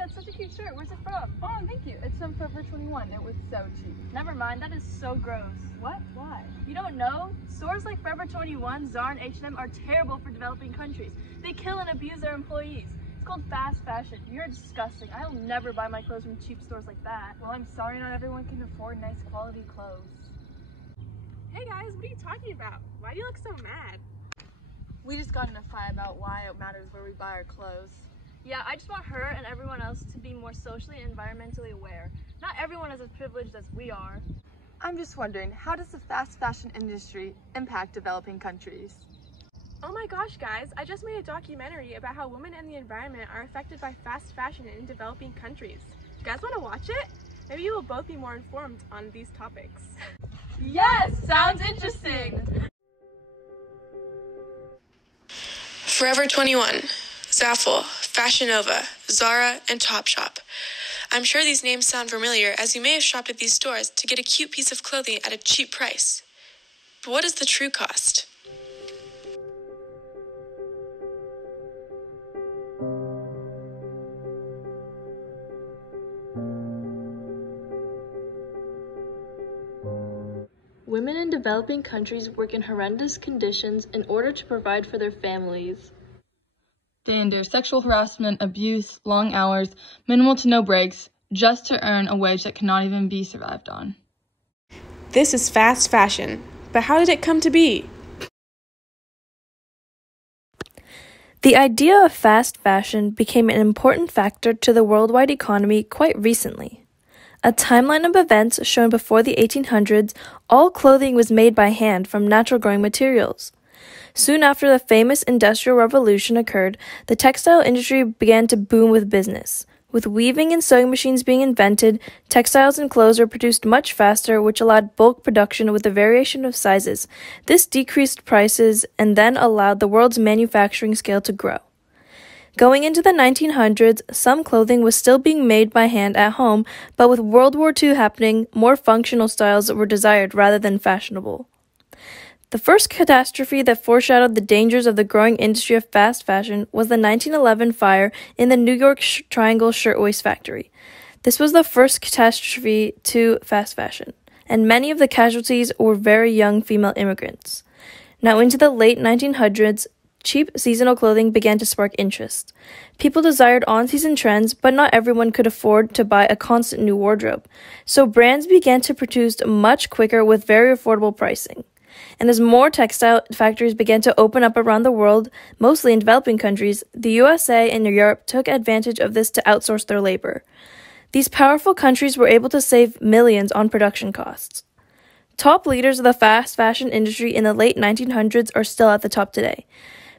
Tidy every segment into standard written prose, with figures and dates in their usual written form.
that's such a cute shirt. Where's it from? Oh, thank you. It's from Forever 21. It was so cheap. Never mind, that is so gross. What? Why? You don't know? Stores like Forever 21, Zara, and H&M are terrible for developing countries. They kill and abuse their employees. It's called fast fashion. You're disgusting. I'll never buy my clothes from cheap stores like that. Well, I'm sorry not everyone can afford nice quality clothes. Hey guys, what are you talking about? Why do you look so mad? We just got in a fight about why it matters where we buy our clothes. Yeah, I just want her and everyone else to be more socially and environmentally aware. Not everyone is as privileged as we are. I'm just wondering, how does the fast fashion industry impact developing countries? Oh my gosh guys, I just made a documentary about how women and the environment are affected by fast fashion in developing countries. You guys want to watch it? Maybe you will both be more informed on these topics. Yes, sounds interesting! Forever 21, Zaful, Fashion Nova, Zara, and Topshop. I'm sure these names sound familiar as you may have shopped at these stores to get a cute piece of clothing at a cheap price. But what is the true cost? Women in developing countries work in horrendous conditions in order to provide for their families. They endure sexual harassment, abuse, long hours, minimal to no breaks, just to earn a wage that cannot even be survived on. This is fast fashion, but how did it come to be? The idea of fast fashion became an important factor to the worldwide economy quite recently. A timeline of events shown before the 1800s, all clothing was made by hand from natural growing materials. Soon after the famous Industrial Revolution occurred, the textile industry began to boom with business. With weaving and sewing machines being invented, textiles and clothes were produced much faster, which allowed bulk production with a variation of sizes. This decreased prices and then allowed the world's manufacturing scale to grow. Going into the 1900s, some clothing was still being made by hand at home, but with World War II happening, more functional styles were desired rather than fashionable. The first catastrophe that foreshadowed the dangers of the growing industry of fast fashion was the 1911 fire in the New York Triangle Shirtwaist Factory. This was the first catastrophe to fast fashion, and many of the casualties were very young female immigrants. Now into the late 1900s, cheap seasonal clothing began to spark interest. People desired on-season trends, but not everyone could afford to buy a constant new wardrobe. So brands began to produce much quicker with very affordable pricing. And as more textile factories began to open up around the world, mostly in developing countries, the USA and Europe took advantage of this to outsource their labor. These powerful countries were able to save millions on production costs. Top leaders of the fast fashion industry in the late 1900s are still at the top today.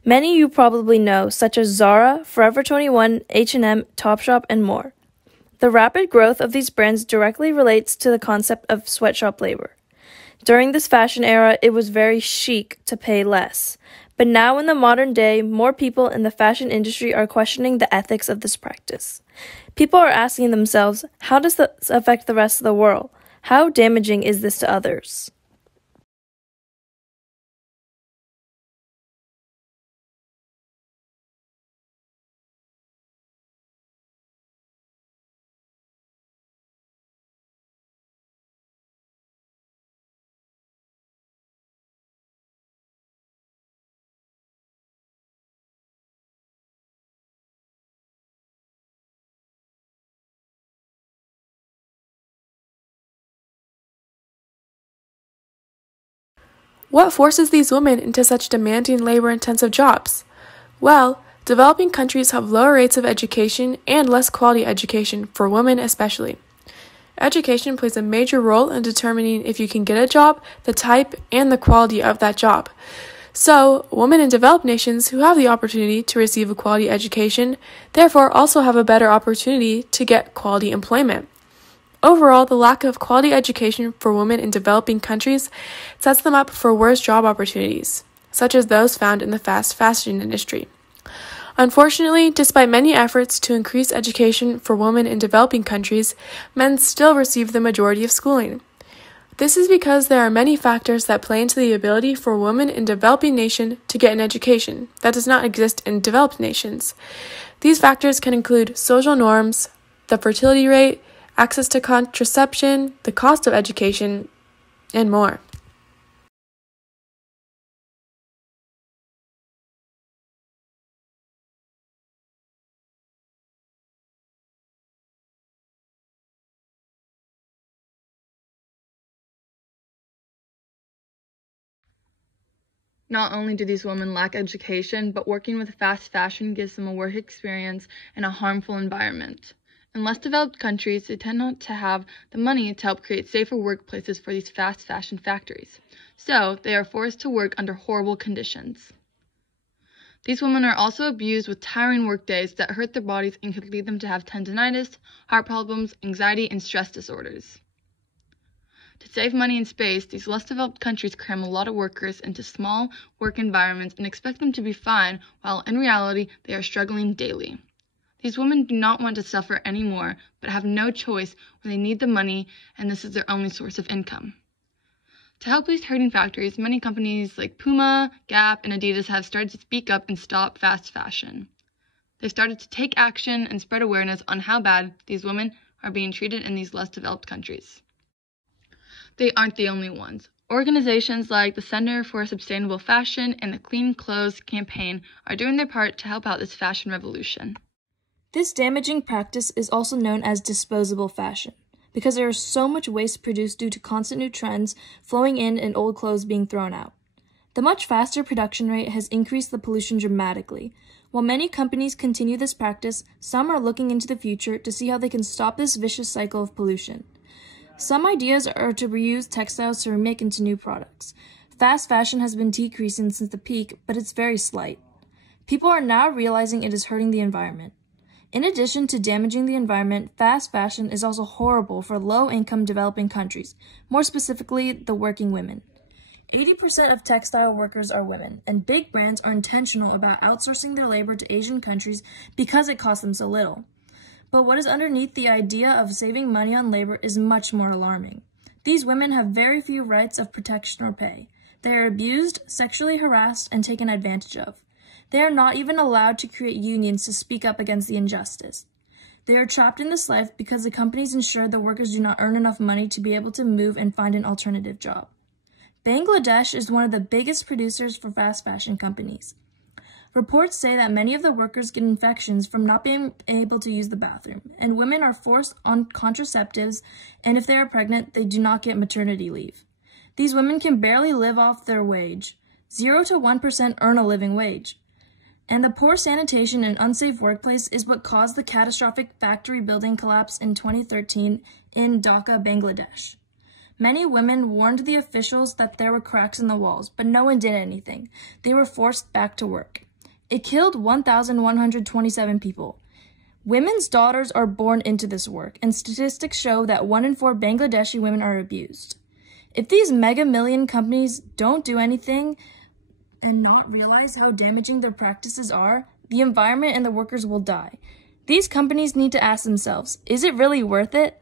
Many you probably know, such as Zara, Forever 21, H&M, Topshop, and more. The rapid growth of these brands directly relates to the concept of sweatshop labor. During this fashion era, it was very chic to pay less. But now in the modern day, more people in the fashion industry are questioning the ethics of this practice. People are asking themselves, how does this affect the rest of the world? How damaging is this to others? What forces these women into such demanding labor-intensive jobs? Well, developing countries have lower rates of education and less quality education for women especially. Education plays a major role in determining if you can get a job, the type, and the quality of that job. So, women in developed nations who have the opportunity to receive a quality education, therefore also have a better opportunity to get quality employment. Overall, the lack of quality education for women in developing countries sets them up for worse job opportunities, such as those found in the fast fashion industry. Unfortunately, despite many efforts to increase education for women in developing countries, men still receive the majority of schooling. This is because there are many factors that play into the ability for women in developing nations to get an education that does not exist in developed nations. These factors can include social norms, the fertility rate, access to contraception, the cost of education, and more. Not only do these women lack education, but working with fast fashion gives them a work experience in a harmful environment. In less developed countries, they tend not to have the money to help create safer workplaces for these fast fashion factories, so they are forced to work under horrible conditions. These women are also abused with tiring workdays that hurt their bodies and could lead them to have tendinitis, heart problems, anxiety, and stress disorders. To save money and space, these less developed countries cram a lot of workers into small work environments and expect them to be fine, while in reality, they are struggling daily. These women do not want to suffer anymore, but have no choice when they need the money and this is their only source of income. To help these hurting factories, many companies like Puma, Gap, and Adidas have started to speak up and stop fast fashion. They started to take action and spread awareness on how bad these women are being treated in these less developed countries. They aren't the only ones. Organizations like the Center for Sustainable Fashion and the Clean Clothes Campaign are doing their part to help out this fashion revolution. This damaging practice is also known as disposable fashion, because there is so much waste produced due to constant new trends flowing in and old clothes being thrown out. The much faster production rate has increased the pollution dramatically. While many companies continue this practice, some are looking into the future to see how they can stop this vicious cycle of pollution. Some ideas are to reuse textiles to remake into new products. Fast fashion has been decreasing since the peak, but it's very slight. People are now realizing it is hurting the environment. In addition to damaging the environment, fast fashion is also horrible for low-income developing countries, more specifically, the working women. 80% of textile workers are women, and big brands are intentional about outsourcing their labor to Asian countries because it costs them so little. But what is underneath the idea of saving money on labor is much more alarming. These women have very few rights of protection or pay. They are abused, sexually harassed, and taken advantage of. They are not even allowed to create unions to speak up against the injustice. They are trapped in this life because the companies ensure the workers do not earn enough money to be able to move and find an alternative job. Bangladesh is one of the biggest producers for fast fashion companies. Reports say that many of the workers get infections from not being able to use the bathroom, and women are forced on contraceptives, and if they are pregnant, they do not get maternity leave. These women can barely live off their wage. 0 to 1% earn a living wage. And the poor sanitation and unsafe workplace is what caused the catastrophic factory building collapse in 2013 in Dhaka, Bangladesh. Many women warned the officials that there were cracks in the walls, but no one did anything. They were forced back to work. It killed 1,127 people. Women's daughters are born into this work, and statistics show that 1 in 4 Bangladeshi women are abused. If these mega-million companies don't do anything and not realize how damaging their practices are, the environment and the workers will die. These companies need to ask themselves, is it really worth it?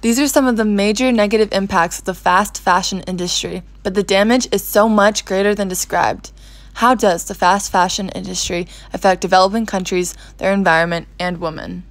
These are some of the major negative impacts of the fast fashion industry, but the damage is so much greater than described. How does the fast fashion industry affect developing countries, their environment, and women?